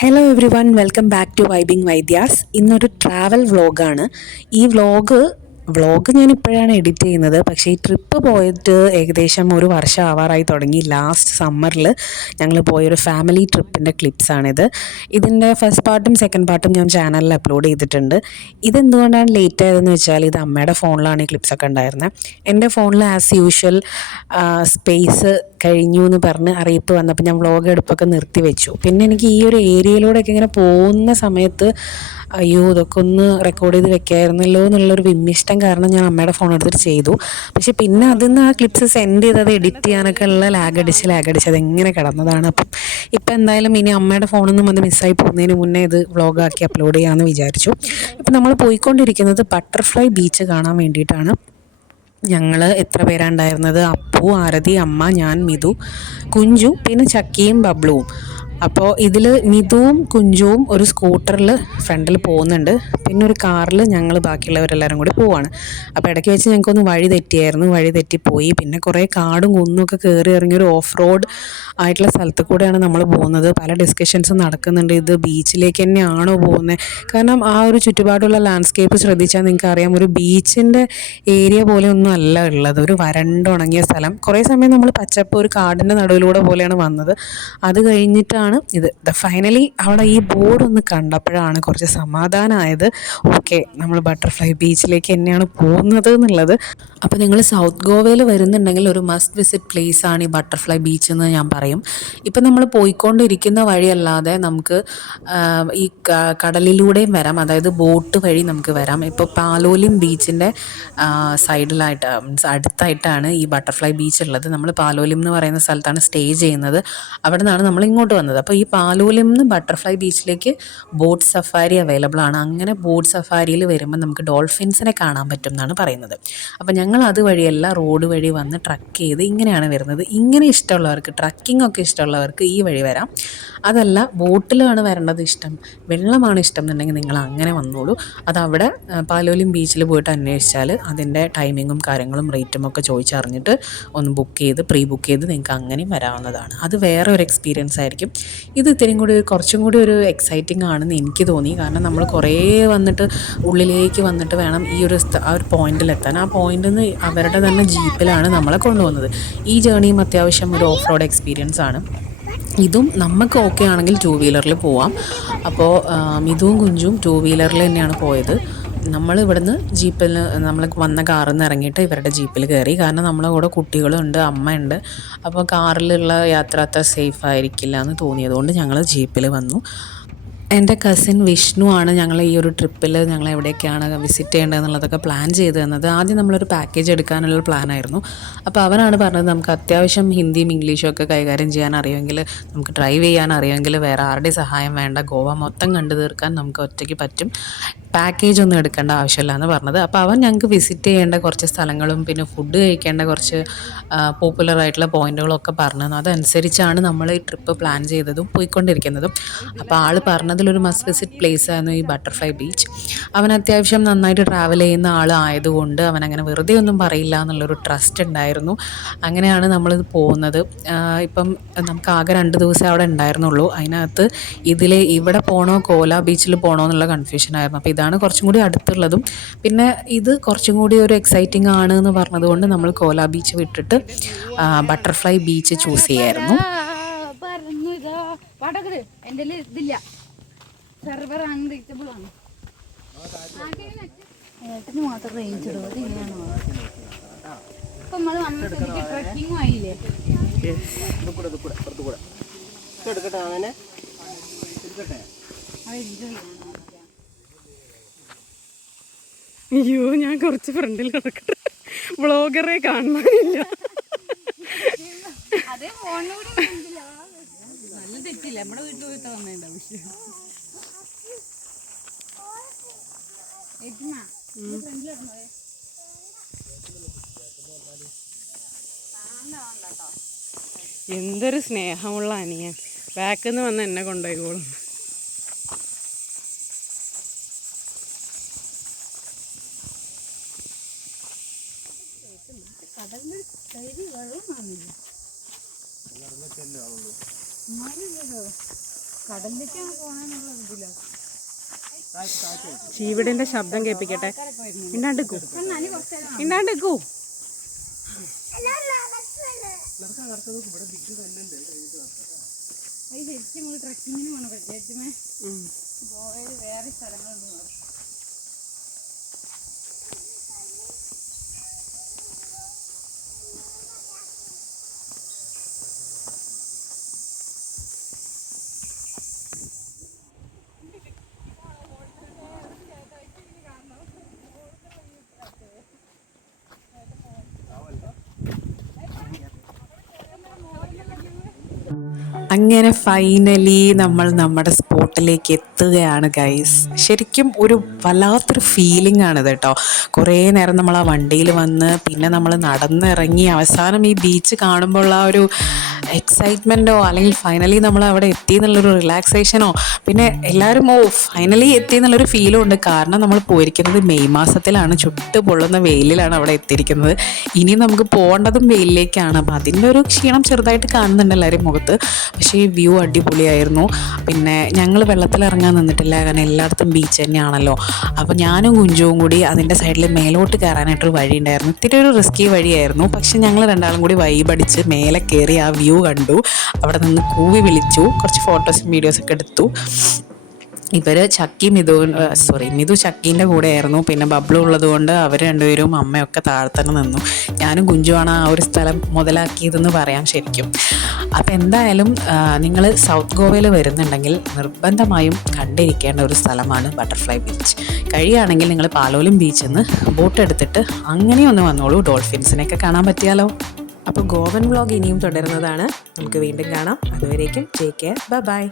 Hello everyone welcome back to vibing Vaidyas. ഇന്നൊരു travel വ്ളോഗാണ്. ഈ വ്ളോഗ് ഞാൻ ഇപ്പോഴാണ് എഡിറ്റ് ചെയ്യുന്നത്. പക്ഷേ ഈ ട്രിപ്പ് പോയിട്ട് ഏകദേശം ഒരു വർഷം ആവാറായി തുടങ്ങി. ലാസ്റ്റ് സമ്മറിൽ ഞങ്ങൾ പോയൊരു ഫാമിലി ട്രിപ്പിൻ്റെ ക്ലിപ്സാണിത്. ഇതിൻ്റെ ഫസ്റ്റ് പാർട്ടും സെക്കൻഡ് പാർട്ടും ഞാൻ ചാനലിൽ അപ്ലോഡ് ചെയ്തിട്ടുണ്ട്. ഇതെന്തുകൊണ്ടാണ് ലേറ്റ് ആയതെന്ന് വെച്ചാൽ ഇത് അമ്മയുടെ ഫോണിലാണ് ഈ ക്ലിപ്സൊക്കെ ഉണ്ടായിരുന്നത്. എൻ്റെ ഫോണിൽ ആസ് യൂഷ്വൽ സ്പേസ് കഴിഞ്ഞു എന്ന് പറഞ്ഞ് അറിയിപ്പ് വന്നപ്പോൾ ഞാൻ വ്ളോഗ് എടുപ്പൊക്കെ നിർത്തി വെച്ചു. പിന്നെ എനിക്ക് ഈ ഒരു ഏരിയയിലൂടെയൊക്കെ ഇങ്ങനെ പോകുന്ന സമയത്ത് അയ്യോ ഇതൊക്കെ ഒന്ന് റെക്കോർഡ് ചെയ്ത് വെക്കായിരുന്നല്ലോ എന്നുള്ളൊരു വിമ്മിഷ്ടം കാരണം ഞാൻ അമ്മയുടെ ഫോൺ എടുത്തിട്ട് ചെയ്തു. പക്ഷെ പിന്നെ അതിൽ നിന്ന് ആ ക്ലിപ്സ് സെൻഡ് ചെയ്തത് എഡിറ്റ് ചെയ്യാനൊക്കെ ഉള്ള ലാഗടിച്ച് അതെങ്ങനെ കിടന്നതാണ്. അപ്പം ഇപ്പം എന്തായാലും ഇനി അമ്മയുടെ ഫോണിൽ നിന്നും അത് മിസ്സായി പോകുന്നതിന് മുന്നേ ഇത് വ്ളോഗാക്കി അപ്ലോഡ് ചെയ്യാമെന്ന് വിചാരിച്ചു. ഇപ്പം നമ്മൾ പോയിക്കൊണ്ടിരിക്കുന്നത് ബട്ടർഫ്ലൈ ബീച്ച് കാണാൻ വേണ്ടിയിട്ടാണ്. ഞങ്ങൾ എത്ര പേരാണ് ഉണ്ടായിരുന്നത്? അപ്പു, ആരതി, അമ്മ, ഞാൻ, മിതു, കുഞ്ചു, പിന്നെ ചക്കിയും ബബ്ലുവും. അപ്പോൾ ഇതിൽ മിതുവും കുഞ്ചുവും ഒരു സ്കൂട്ടറിൽ ഫ്രണ്ടിൽ പോകുന്നുണ്ട്. പിന്നെ ഒരു കാറിൽ ഞങ്ങൾ ബാക്കിയുള്ളവരെല്ലാവരും കൂടി പോവാണ്. അപ്പോൾ ഇടയ്ക്ക് വെച്ച് ഞങ്ങൾക്കൊന്ന് വഴി തെറ്റിയായിരുന്നു. വഴി തെറ്റിപ്പോയി. പിന്നെ കുറേ കാടും കുന്നൊക്കെ കയറി ഇറങ്ങി ഒരു ഓഫ് റോഡ് ആയിട്ടുള്ള സ്ഥലത്ത് കൂടെയാണ് നമ്മൾ പോകുന്നത്. പല ഡിസ്കഷൻസും നടക്കുന്നുണ്ട്. ഇത് ബീച്ചിലേക്ക് തന്നെയാണോ പോകുന്നത്? കാരണം ആ ഒരു ചുറ്റുപാടുള്ള ലാൻഡ്സ്കേപ്പ് ശ്രദ്ധിച്ചാൽ നിങ്ങൾക്ക് അറിയാം, ഒരു ബീച്ചിൻ്റെ ഏരിയ പോലെ ഒന്നും അല്ല ഉള്ളത്. ഒരു വരണ്ടുണങ്ങിയ സ്ഥലം. കുറേ സമയം നമ്മൾ പച്ചപ്പ് ഒരു കാടിൻ്റെ നടുവിലൂടെ പോലെയാണ് വന്നത്. അത് കഴിഞ്ഞിട്ടാണ് ഇത് ഫൈനലി അവിടെ ഈ ബോർഡ് ഒന്ന് കണ്ടപ്പോഴാണ് കുറച്ച് സമാധാനമായത്. ഓക്കെ, നമ്മൾ ബട്ടർഫ്ലൈ ബീച്ചിലേക്ക് തന്നെയാണ് പോകുന്നത് എന്നുള്ളത്. അപ്പോൾ നിങ്ങൾ സൗത്ത് ഗോവയിൽ വരുന്നുണ്ടെങ്കിൽ ഒരു മസ്റ്റ് വിസിറ്റ് പ്ലേസ് ആണ് ഈ ബട്ടർഫ്ലൈ ബീച്ച് എന്ന് ഞാൻ പറയും. ഇപ്പം നമ്മൾ പോയിക്കൊണ്ടിരിക്കുന്ന വഴിയല്ലാതെ നമുക്ക് ഈ കടലിലൂടെയും വരാം, അതായത് ബോട്ട് വഴി നമുക്ക് വരാം. ഇപ്പോൾ പാലോലിം ബീച്ചിൻ്റെ സൈഡിലായിട്ട് മീൻസ് അടുത്തായിട്ടാണ് ഈ ബട്ടർഫ്ലൈ ബീച്ച് ഉള്ളത്. നമ്മൾ പാലോലിം എന്ന് പറയുന്ന സ്ഥലത്താണ് സ്റ്റേ ചെയ്യുന്നത്. അവിടെ നിന്നാണ് നമ്മൾ ഇങ്ങോട്ട് വന്നത്. അപ്പോൾ ഈ പാലോലിം നിന്ന് ബട്ടർഫ്ലൈ ബീച്ചിലേക്ക് ബോട്ട് സഫാരി അവൈലബിൾ ആണ്. അങ്ങനെ ബോട്ട് സഫാരിയിൽ വരുമ്പോൾ നമുക്ക് ഡോൾഫിൻസിനെ കാണാൻ പറ്റും എന്നാണ് പറയുന്നത്. അപ്പോൾ ഞങ്ങൾ അതുവഴിയല്ല, റോഡ് വഴി വന്ന് ട്രക്ക് ചെയ്ത് ഇങ്ങനെയാണ് വരുന്നത്. ഇങ്ങനെ ഇഷ്ടമുള്ളവർക്ക്, ട്രക്കിംഗ് ഒക്കെ ഇഷ്ടമുള്ളവർക്ക് ഈ വഴി വരാം. അതല്ല ബോട്ടിലാണ് വരേണ്ടത് ഇഷ്ടം, വെള്ളമാണ് ഇഷ്ടം എന്നുണ്ടെങ്കിൽ നിങ്ങൾ അങ്ങനെ വന്നോളൂ. അതവിടെ പാലോലിം ബീച്ചിൽ പോയിട്ട് അന്വേഷിച്ചാൽ അതിൻ്റെ ടൈമിങ്ങും കാര്യങ്ങളും റേറ്റും ഒക്കെ ചോദിച്ചറിഞ്ഞിട്ട് ഒന്ന് പ്രീ ബുക്ക് ചെയ്ത് നിങ്ങൾക്ക് അങ്ങനെയും വരാവുന്നതാണ്. അത് വേറെ ഒരു എക്സ്പീരിയൻസ് ആയിരിക്കും. ഇത് ഇത്രയും കൂടി കുറച്ചും കൂടി ഒരു എക്സൈറ്റിംഗ് ആണെന്ന് എനിക്ക് തോന്നി. കാരണം നമ്മൾ കുറേ വന്നിട്ട് ഉള്ളിലേക്ക് വന്നിട്ട് വേണം ഈ ആ ഒരു പോയിന്റിലെത്താൻ. ആ പോയിന്റിൽ നിന്ന് അവരുടെ തന്നെ ജീപ്പിലാണ് നമ്മളെ കൊണ്ടുപോകുന്നത്. ഈ ജേണിയും അത്യാവശ്യം ഒരു ഓഫ് റോഡ് എക്സ്പീരിയൻസ് ആണ്. ഇതും നമുക്ക് ഓക്കെ ആണെങ്കിൽ ടൂ വീലറിൽ പോവാം. അപ്പോൾ മിതുവും കുഞ്ചും ടൂ വീലറിൽ തന്നെയാണ് പോയത്. നമ്മൾ ഇവിടുന്ന് ജീപ്പിൽ നമ്മൾ വന്ന കാറിൽ നിന്ന് ഇറങ്ങിയിട്ട് ഇവരുടെ ജീപ്പിൽ കയറി. കാരണം നമ്മളെ കൂടെ കുട്ടികളുണ്ട്, അമ്മയുണ്ട്. അപ്പോൾ കാറിലുള്ള യാത്ര അത്ര സേഫ് ആയിരിക്കില്ല എന്ന് തോന്നിയതുകൊണ്ട് ഞങ്ങൾ ജീപ്പിൽ വന്നു. എൻ്റെ കസിൻ വിഷ്ണു ആണ് ഞങ്ങൾ ഈ ഒരു ട്രിപ്പിൽ ഞങ്ങൾ എവിടെയൊക്കെയാണ് വിസിറ്റ് ചെയ്യേണ്ടതെന്നുള്ളതൊക്കെ പ്ലാൻ ചെയ്ത് തന്നത്. ആദ്യം നമ്മളൊരു പാക്കേജ് എടുക്കാനുള്ള പ്ലാനായിരുന്നു. അപ്പോൾ അവനാണ് പറഞ്ഞത് നമുക്ക് അത്യാവശ്യം ഹിന്ദിയും ഇംഗ്ലീഷും ഒക്കെ കൈകാര്യം ചെയ്യാൻ അറിയുമെങ്കിൽ, നമുക്ക് ഡ്രൈവ് ചെയ്യാൻ അറിയുമെങ്കിൽ വേറെ ആരുടെയും സഹായം വേണ്ട, ഗോവ മൊത്തം കണ്ടു തീർക്കാൻ നമുക്ക് ഒറ്റയ്ക്ക് പറ്റും, പാക്കേജ് ഒന്നും എടുക്കേണ്ട ആവശ്യമില്ല എന്ന് പറഞ്ഞത്. അപ്പോൾ അവൻ ഞങ്ങൾക്ക് വിസിറ്റ് ചെയ്യേണ്ട കുറച്ച് സ്ഥലങ്ങളും പിന്നെ ഫുഡ് കഴിക്കേണ്ട കുറച്ച് പോപ്പുലർ ആയിട്ടുള്ള പോയിന്റുകളൊക്കെ പറഞ്ഞു. അതനുസരിച്ചാണ് നമ്മൾ ഈ ട്രിപ്പ് പ്ലാൻ ചെയ്തതും പോയിക്കൊണ്ടിരിക്കുന്നതും. അപ്പോൾ ആൾ പറഞ്ഞതിലൊരു മസ്റ്റ് വിസിറ്റ് പ്ലേസ് ആയിരുന്നു ഈ ബട്ടർഫ്ലൈ ബീച്ച്. അവൻ അത്യാവശ്യം നന്നായിട്ട് ട്രാവൽ ചെയ്യുന്ന ആളായതുകൊണ്ട് അവൻ അങ്ങനെ വെറുതെ ഒന്നും പറയില്ല എന്നുള്ളൊരു ട്രസ്റ്റ് ഉണ്ടായിരുന്നു. അങ്ങനെയാണ് നമ്മളിത് പോകുന്നത്. ഇപ്പം നമുക്ക് ആകെ 2 ദിവസം അവിടെ ഉണ്ടായിരുന്നുള്ളൂ. അതിനകത്ത് ഇവിടെ പോകണോ കോല ബീച്ചിൽ പോകണോ എന്നുള്ള കൺഫ്യൂഷനായിരുന്നു. അപ്പോൾ ഇതാണ് കുറച്ചും കൂടി അടുത്തുള്ളതും പിന്നെ ഇത് കുറച്ചും കൂടി ഒരു എക്സൈറ്റിംഗ് ആണ് എന്ന് പറഞ്ഞതുകൊണ്ട് നമ്മൾ കോല ബീച്ച് വിട്ടിട്ട് ബട്ടർഫ്ലൈ ബീച്ച് ചൂസ് ചെയ്യായിരുന്നു. അയ്യോ, ഞാൻ കുറച്ച് ഫ്രണ്ടിൽ നടക്കട്ടെ, വ്ളോഗറെ കാണാനില്ല. നല്ല തെറ്റില്ല, നമ്മുടെ വീട്ടിൽ പോയിട്ട് വന്നേണ്ട വിഷയം. എന്തൊരു സ്നേഹമുള്ള അനിയൻ, ബാക്കിൽ നിന്ന് വന്ന് എന്നെ കൊണ്ടുപോയിക്കോളും. കടലിൽ കയറി വെള്ളം കാണില്ല. ചീവിടിന്റെ ശബ്ദം കേൾപ്പിക്കട്ടെ. ഇണ്ടാണ്ടിക്കൂ ഇണ്ടാണ്ടിക്കൂ. അങ്ങനെ ഫൈനലി നമ്മൾ നമ്മുടെ സ്പോട്ടിലേക്ക് എത്തുകയാണ് ഗൈസ്. ശരിക്കും ഒരു വല്ലാത്തൊരു ഫീലിംഗ് ആണിത് കേട്ടോ. കുറേ നേരം നമ്മൾ ആ വണ്ടിയിൽ വന്ന് പിന്നെ നമ്മൾ നടന്നിറങ്ങി അവസാനം ഈ ബീച്ച് കാണുമ്പോൾ ആ ഒരു എക്സൈറ്റ്മെൻറ്റോ അല്ലെങ്കിൽ ഫൈനലി നമ്മൾ അവിടെ എത്തി എന്നുള്ളൊരു റിലാക്സേഷനോ പിന്നെ എല്ലാവരും ഫൈനലി എത്തി എന്നുള്ളൊരു ഫീലും ഉണ്ട്. കാരണം നമ്മൾ പോയിരിക്കുന്നത് മെയ് മാസത്തിലാണ്, ചുട്ട് പൊള്ളുന്ന വെയിലിലാണ് അവിടെ എത്തിയിരിക്കുന്നത്. ഇനി നമുക്ക് പോകേണ്ടതും വെയിലിലേക്കാണ്. അപ്പം അതിൻ്റെ ഒരു ക്ഷീണം ചെറുതായിട്ട് കാണുന്നുണ്ട് എല്ലാവരും മുഖത്ത്. പക്ഷേ ഈ വ്യൂ അടിപൊളിയായിരുന്നു. പിന്നെ ഞങ്ങൾ വെള്ളത്തിലിറങ്ങാൻ നിന്നിട്ടില്ല, കാരണം എല്ലായിടത്തും ബീച്ച് തന്നെയാണല്ലോ. അപ്പോൾ ഞാനും കുഞ്ചുവും കൂടി അതിൻ്റെ സൈഡിൽ മേലോട്ട് കയറാനായിട്ടൊരു വഴി ഉണ്ടായിരുന്നു. ഇത്തിരി ഒരു റിസ്കി വഴിയായിരുന്നു. പക്ഷെ ഞങ്ങൾ രണ്ടാളും കൂടി വൈബടിച്ച് മേലെ കയറി ആ വ്യൂ കണ്ടു. അവിടെ നിന്ന് കൂവി വിളിച്ചു, കുറച്ച് ഫോട്ടോസും വീഡിയോസൊക്കെ എടുത്തു. ഇവർ മിതു ചക്കീൻ്റെ കൂടെ ആയിരുന്നു. പിന്നെ ബബ്ലു ഉള്ളത് കൊണ്ട് അവർ രണ്ടുപേരും അമ്മയൊക്കെ താഴെ തന്നെ നിന്നു. ഞാനും കുഞ്ചുവാണ് ആ ഒരു സ്ഥലം മുതലാക്കിയതെന്ന് പറയാം ശരിക്കും. അപ്പം എന്തായാലും നിങ്ങൾ സൗത്ത് ഗോവയിൽ വരുന്നുണ്ടെങ്കിൽ നിർബന്ധമായും കണ്ടിരിക്കേണ്ട ഒരു സ്ഥലമാണ് ബട്ടർഫ്ലൈ ബീച്ച്. കഴിയുകയാണെങ്കിൽ നിങ്ങൾ പാലോലും ബീച്ചിൽ നിന്ന് ബോട്ട് എടുത്തിട്ട് അങ്ങനെയൊന്ന് വന്നോളൂ, ഡോൾഫിൻസിനെയൊക്കെ കാണാൻ പറ്റിയാലോ. അപ്പോൾ ഗോവൻ വ്ളോഗ് ഇനിയും തുടരുന്നതാണ്. നമുക്ക് വീണ്ടും കാണാം. അതുവരേക്കും ടേക്ക് കെയർ, ബൈ.